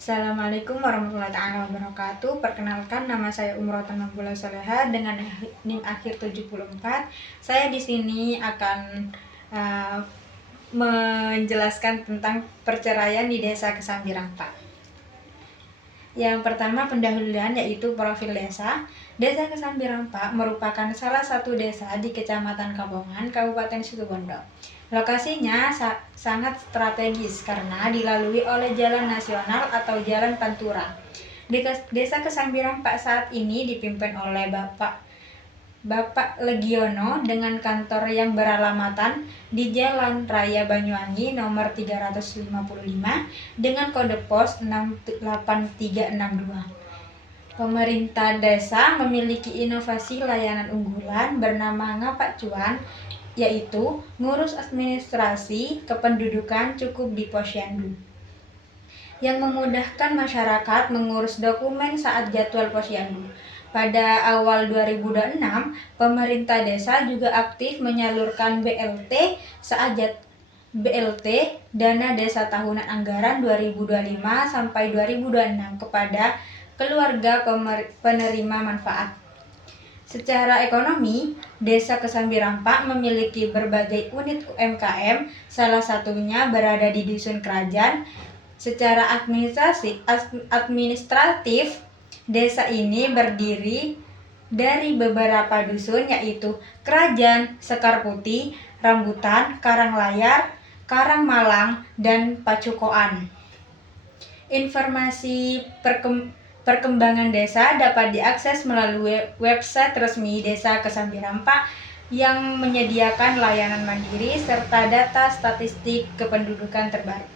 Assalamualaikum warahmatullahi wabarakatuh. Perkenalkan, nama saya Umrotan Mambula Soleha dengan NIM akhir 74. Saya di sini akan menjelaskan tentang perceraian di Desa Kesambirampa. Yang pertama, pendahuluan yaitu profil desa. Desa Kesambirampa merupakan salah satu desa di Kecamatan Kabongan, Kabupaten Situbondo. Lokasinya sangat strategis karena dilalui oleh jalan nasional atau jalan pantura. Desa Kesambirampa saat ini dipimpin oleh Bapak Legiono dengan kantor yang beralamatan di Jalan Raya Banyuwangi nomor 355 dengan kode pos 68362. Pemerintah desa memiliki inovasi layanan unggulan bernama Ngapak Cuan, yaitu ngurus administrasi kependudukan cukup di posyandu, yang memudahkan masyarakat mengurus dokumen saat jadwal posyandu. Pada awal 2026, pemerintah desa juga aktif menyalurkan BLT Dana Desa Tahunan Anggaran 2025 sampai 2026 kepada keluarga penerima manfaat. Secara ekonomi, Desa Kesambirampa memiliki berbagai unit UMKM, salah satunya berada di Dusun Kerajaan. Secara administratif, desa ini berdiri dari beberapa dusun, yaitu Kerajaan, Sekar Putih, Rambutan, Karanglayar, Karangmalang, dan Pacukoan. Informasi perkembangan desa dapat diakses melalui website resmi Desa Kesambirampa yang menyediakan layanan mandiri serta data statistik kependudukan terbaru.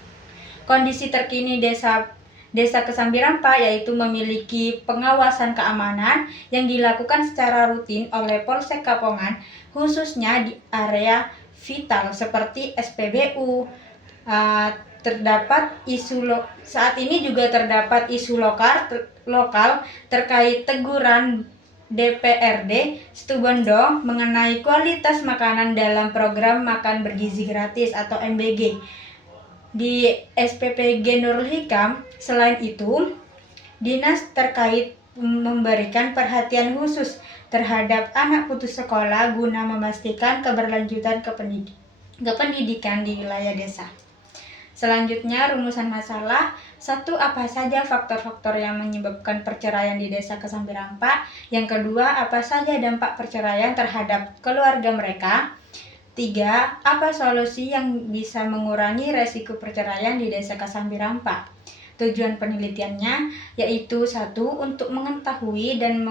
Kondisi terkini Desa Kesambirampa yaitu memiliki pengawasan keamanan yang dilakukan secara rutin oleh Polsek Kabongan, khususnya di area vital seperti SPBU. Saat ini juga terdapat isu lokal terkait teguran DPRD Situbondo mengenai kualitas makanan dalam program Makan Bergizi Gratis atau MBG di SPPG Nurul Hikam. Selain itu, dinas terkait memberikan perhatian khusus terhadap anak putus sekolah guna memastikan keberlanjutan kependidikan di wilayah desa. Selanjutnya, rumusan masalah. 1. Apa saja faktor-faktor yang menyebabkan perceraian di Desa Kesambirampa? Yang kedua, apa saja dampak perceraian terhadap keluarga mereka? 3. Apa solusi yang bisa mengurangi resiko perceraian di Desa Kesambirampa? Tujuan penelitiannya yaitu 1. Untuk mengetahui dan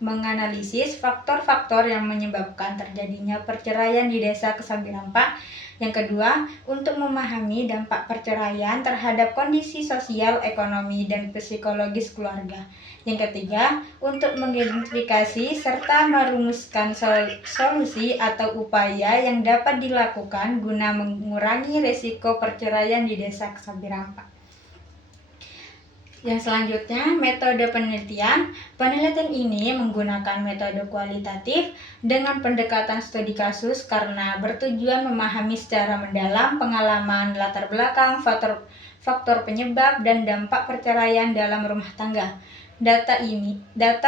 menganalisis faktor-faktor yang menyebabkan terjadinya perceraian di Desa Kesambirampa. Yang kedua, untuk memahami dampak perceraian terhadap kondisi sosial, ekonomi, dan psikologis keluarga. Yang ketiga, untuk mengidentifikasi serta merumuskan solusi atau upaya yang dapat dilakukan guna mengurangi risiko perceraian di Desa Kesambirampa. Yang selanjutnya, metode penelitian. Penelitian ini menggunakan metode kualitatif dengan pendekatan studi kasus karena bertujuan memahami secara mendalam pengalaman, latar belakang, faktor penyebab, dan dampak perceraian dalam rumah tangga. Data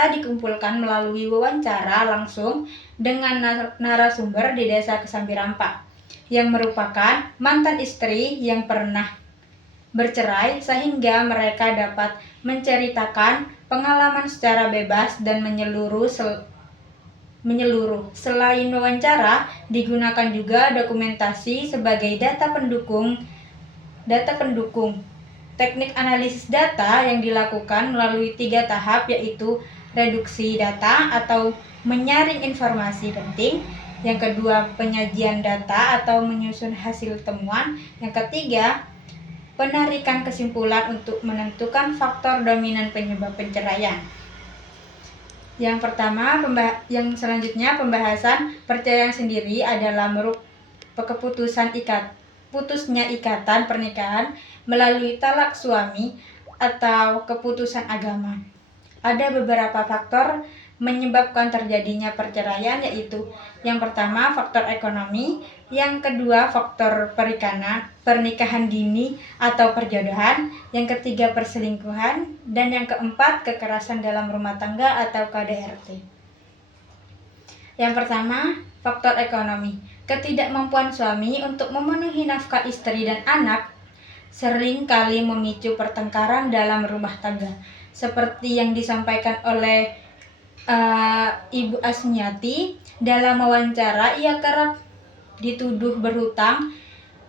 dikumpulkan melalui wawancara langsung dengan narasumber di Desa Kesambirampa yang merupakan mantan istri yang pernah bercerai, sehingga mereka dapat menceritakan pengalaman secara bebas dan menyeluruh. Selain wawancara, digunakan juga dokumentasi sebagai data pendukung. Teknik analisis data yang dilakukan melalui 3 tahap, yaitu reduksi data atau menyaring informasi penting. Yang kedua, penyajian data atau menyusun hasil temuan. Yang ketiga, penarikan kesimpulan untuk menentukan faktor dominan penyebab perceraian. Yang selanjutnya, pembahasan perceraian sendiri adalah putusnya ikatan pernikahan melalui talak suami atau keputusan agama. Ada beberapa faktor menyebabkan terjadinya perceraian, yaitu yang pertama, faktor ekonomi. Yang kedua, faktor pernikahan dini atau perjodohan. Yang ketiga, perselingkuhan. Dan yang keempat, kekerasan dalam rumah tangga atau KDRT. Yang pertama, faktor ekonomi. Ketidakmampuan suami untuk memenuhi nafkah istri dan anak sering kali memicu pertengkaran dalam rumah tangga. Seperti yang disampaikan oleh Ibu Asmiati dalam wawancara, ia kerap dituduh berhutang,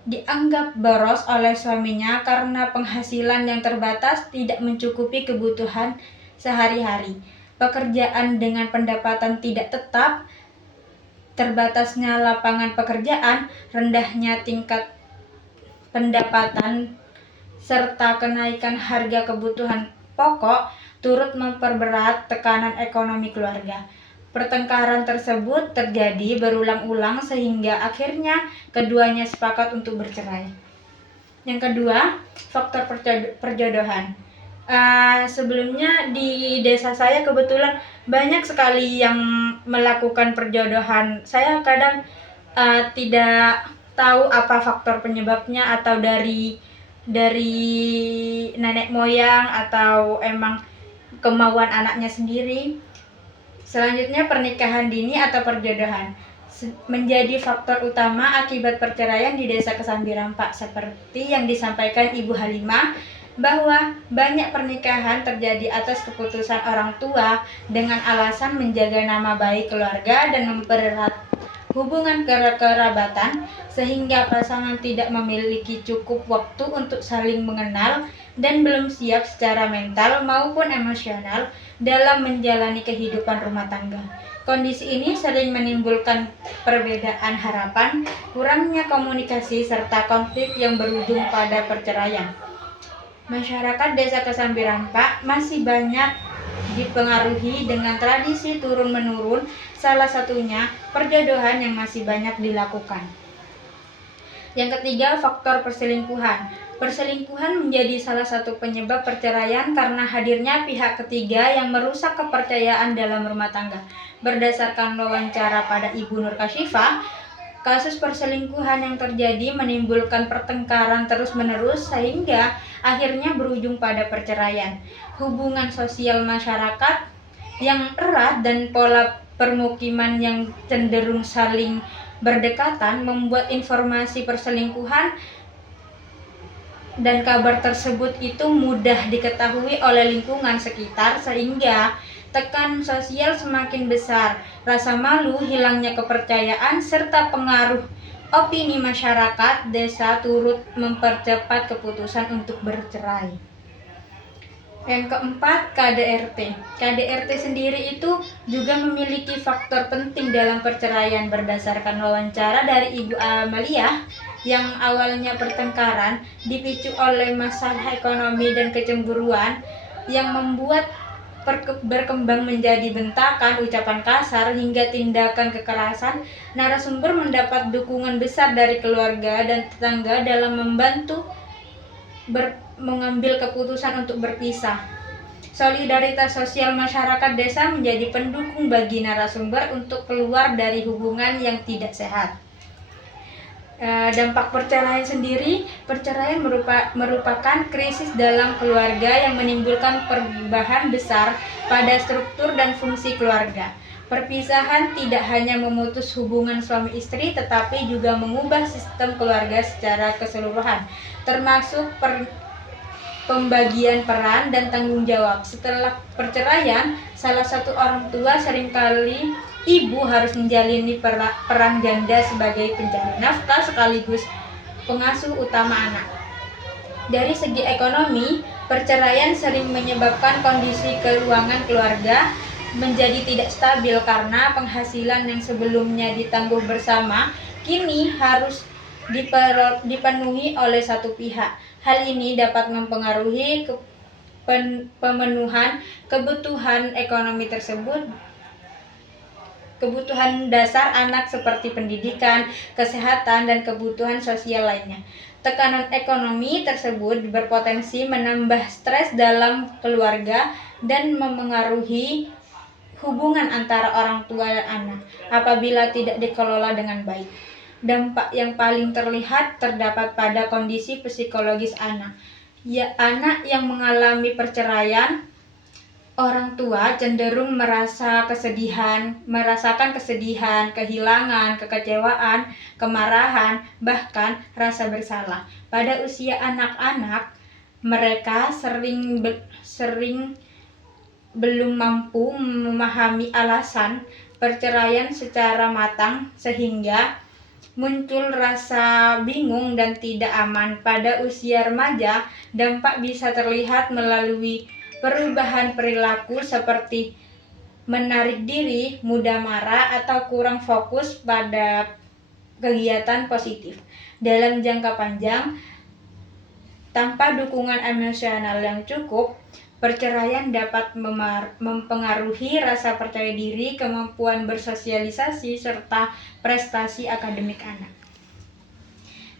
dianggap boros oleh suaminya karena penghasilan yang terbatas tidak mencukupi kebutuhan sehari-hari. Pekerjaan dengan pendapatan tidak tetap, terbatasnya lapangan pekerjaan, rendahnya tingkat pendapatan, serta kenaikan harga kebutuhan pokok turut memperberat tekanan ekonomi keluarga. Pertengkaran tersebut terjadi berulang-ulang sehingga akhirnya keduanya sepakat untuk bercerai. Yang kedua, faktor perjodohan. Sebelumnya di desa saya kebetulan banyak sekali yang melakukan perjodohan. Saya kadang tidak tahu apa faktor penyebabnya, atau dari nenek moyang atau emang kemauan anaknya sendiri. Selanjutnya, pernikahan dini atau perjodohan menjadi faktor utama akibat perceraian di Desa Kesambiran, Pak. Seperti yang disampaikan Ibu Halimah, bahwa banyak pernikahan terjadi atas keputusan orang tua dengan alasan menjaga nama baik keluarga dan mempererat hubungan kerabatan, sehingga pasangan tidak memiliki cukup waktu untuk saling mengenal dan belum siap secara mental maupun emosional dalam menjalani kehidupan rumah tangga. Kondisi ini sering menimbulkan perbedaan harapan, kurangnya komunikasi, serta konflik yang berujung pada perceraian. Masyarakat Desa Kesambiran, Pak, masih banyak dipengaruhi dengan tradisi turun-menurun, salah satunya perjodohan yang masih banyak dilakukan. Yang ketiga, faktor perselingkuhan. Perselingkuhan menjadi salah satu penyebab perceraian karena hadirnya pihak ketiga yang merusak kepercayaan dalam rumah tangga. Berdasarkan wawancara pada Ibu Nur Kasyifah, kasus perselingkuhan yang terjadi menimbulkan pertengkaran terus-menerus sehingga akhirnya berujung pada perceraian. Hubungan sosial masyarakat yang erat dan pola permukiman yang cenderung saling berdekatan membuat informasi perselingkuhan dan kabar tersebut itu mudah diketahui oleh lingkungan sekitar, sehingga tekanan sosial semakin besar, rasa malu, hilangnya kepercayaan, serta pengaruh opini masyarakat desa turut mempercepat keputusan untuk bercerai. Yang keempat, KDRT. KDRT sendiri itu juga memiliki faktor penting dalam perceraian. Berdasarkan wawancara dari Ibu Amalia, yang awalnya pertengkaran dipicu oleh masalah ekonomi dan kecemburuan yang membuat berkembang menjadi bentakan, ucapan kasar, hingga tindakan kekerasan, narasumber mendapat dukungan besar dari keluarga dan tetangga dalam membantu mengambil keputusan untuk berpisah. Solidaritas sosial masyarakat desa menjadi pendukung bagi narasumber untuk keluar dari hubungan yang tidak sehat. Dampak perceraian sendiri, perceraian merupakan krisis dalam keluarga yang menimbulkan perubahan besar pada struktur dan fungsi keluarga. Perpisahan tidak hanya memutus hubungan suami istri, tetapi juga mengubah sistem keluarga secara keseluruhan, termasuk pembagian peran dan tanggung jawab. Setelah perceraian, salah satu orang tua, seringkali ibu, harus menjalani peran ganda sebagai pencari nafkah sekaligus pengasuh utama anak. Dari segi ekonomi, perceraian sering menyebabkan kondisi keuangan keluarga menjadi tidak stabil karena penghasilan yang sebelumnya ditanggung bersama kini harus dipenuhi oleh satu pihak. Hal ini dapat mempengaruhi pemenuhan kebutuhan ekonomi tersebut, kebutuhan dasar anak seperti pendidikan, kesehatan, dan kebutuhan sosial lainnya. Tekanan ekonomi tersebut berpotensi menambah stres dalam keluarga dan memengaruhi hubungan antara orang tua dan anak apabila tidak dikelola dengan baik. Dampak yang paling terlihat terdapat pada kondisi psikologis anak. Ya, anak yang mengalami perceraian, orang tua cenderung merasakan kesedihan, kehilangan, kekecewaan, kemarahan, bahkan rasa bersalah. Pada usia anak-anak, mereka sering belum mampu memahami alasan perceraian secara matang sehingga muncul rasa bingung dan tidak aman. Pada usia remaja, dampak bisa terlihat melalui perubahan perilaku seperti menarik diri, mudah marah, atau kurang fokus pada kegiatan positif. Dalam jangka panjang, tanpa dukungan emosional yang cukup, perceraian dapat mempengaruhi rasa percaya diri, kemampuan bersosialisasi, serta prestasi akademik anak.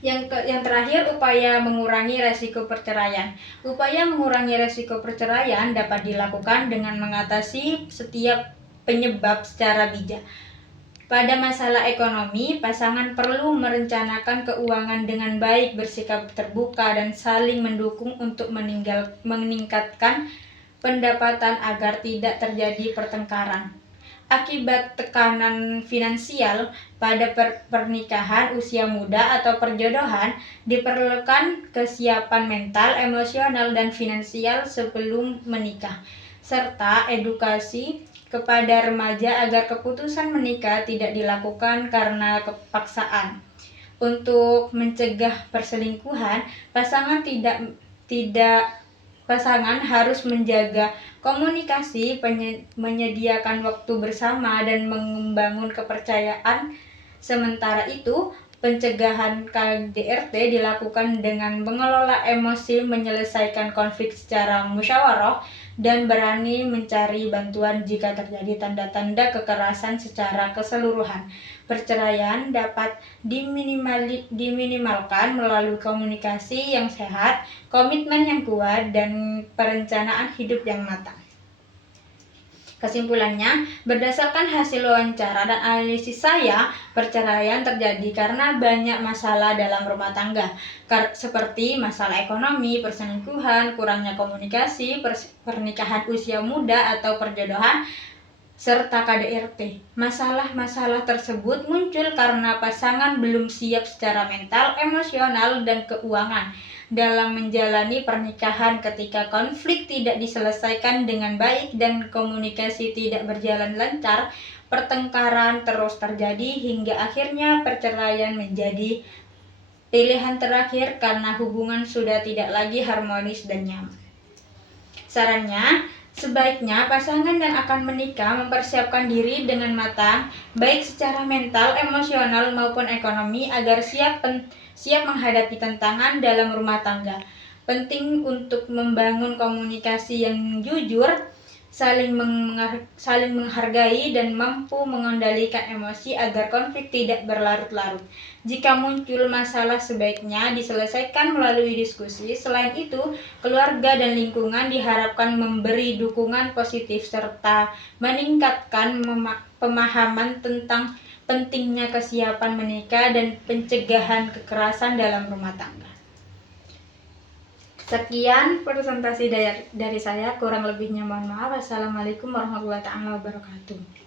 Yang terakhir, upaya mengurangi resiko perceraian. Upaya mengurangi resiko perceraian dapat dilakukan dengan mengatasi setiap penyebab secara bijak. Pada masalah ekonomi, pasangan perlu merencanakan keuangan dengan baik, bersikap terbuka, dan saling mendukung untuk meningkatkan pendapatan agar tidak terjadi pertengkaran. Akibat tekanan finansial pada pernikahan usia muda atau perjodohan, diperlukan kesiapan mental, emosional, dan finansial sebelum menikah, serta edukasi kepada remaja agar keputusan menikah tidak dilakukan karena kepaksaan. Untuk mencegah perselingkuhan, pasangan harus menjaga komunikasi, menyediakan waktu bersama, dan membangun kepercayaan. Sementara itu, pencegahan KDRT dilakukan dengan mengelola emosi, menyelesaikan konflik secara musyawarah, dan berani mencari bantuan jika terjadi tanda-tanda kekerasan secara keseluruhan. Perceraian dapat diminimalkan melalui komunikasi yang sehat, komitmen yang kuat, dan perencanaan hidup yang matang. Kesimpulannya, berdasarkan hasil wawancara dan analisis saya, perceraian terjadi karena banyak masalah dalam rumah tangga, seperti masalah ekonomi, perselingkuhan, kurangnya komunikasi, pernikahan usia muda atau perjodohan, serta KDRT. Masalah-masalah tersebut muncul karena pasangan belum siap secara mental, emosional, dan keuangan dalam menjalani pernikahan. Ketika konflik tidak diselesaikan dengan baik dan komunikasi tidak berjalan lancar, pertengkaran terus terjadi hingga akhirnya perceraian menjadi pilihan terakhir karena hubungan sudah tidak lagi harmonis dan nyaman. Sarannya, sebaiknya pasangan yang akan menikah mempersiapkan diri dengan matang, baik secara mental, emosional, maupun ekonomi, agar siap menghadapi tantangan dalam rumah tangga. Penting untuk membangun komunikasi yang jujur, saling menghargai, dan mampu mengendalikan emosi agar konflik tidak berlarut-larut. Jika muncul masalah, sebaiknya diselesaikan melalui diskusi. Selain itu, keluarga dan lingkungan diharapkan memberi dukungan positif serta meningkatkan pemahaman tentang pentingnya kesiapan menikah dan pencegahan kekerasan dalam rumah tangga. Sekian presentasi dari saya, kurang lebihnya mohon maaf. Wassalamualaikum warahmatullahi wabarakatuh.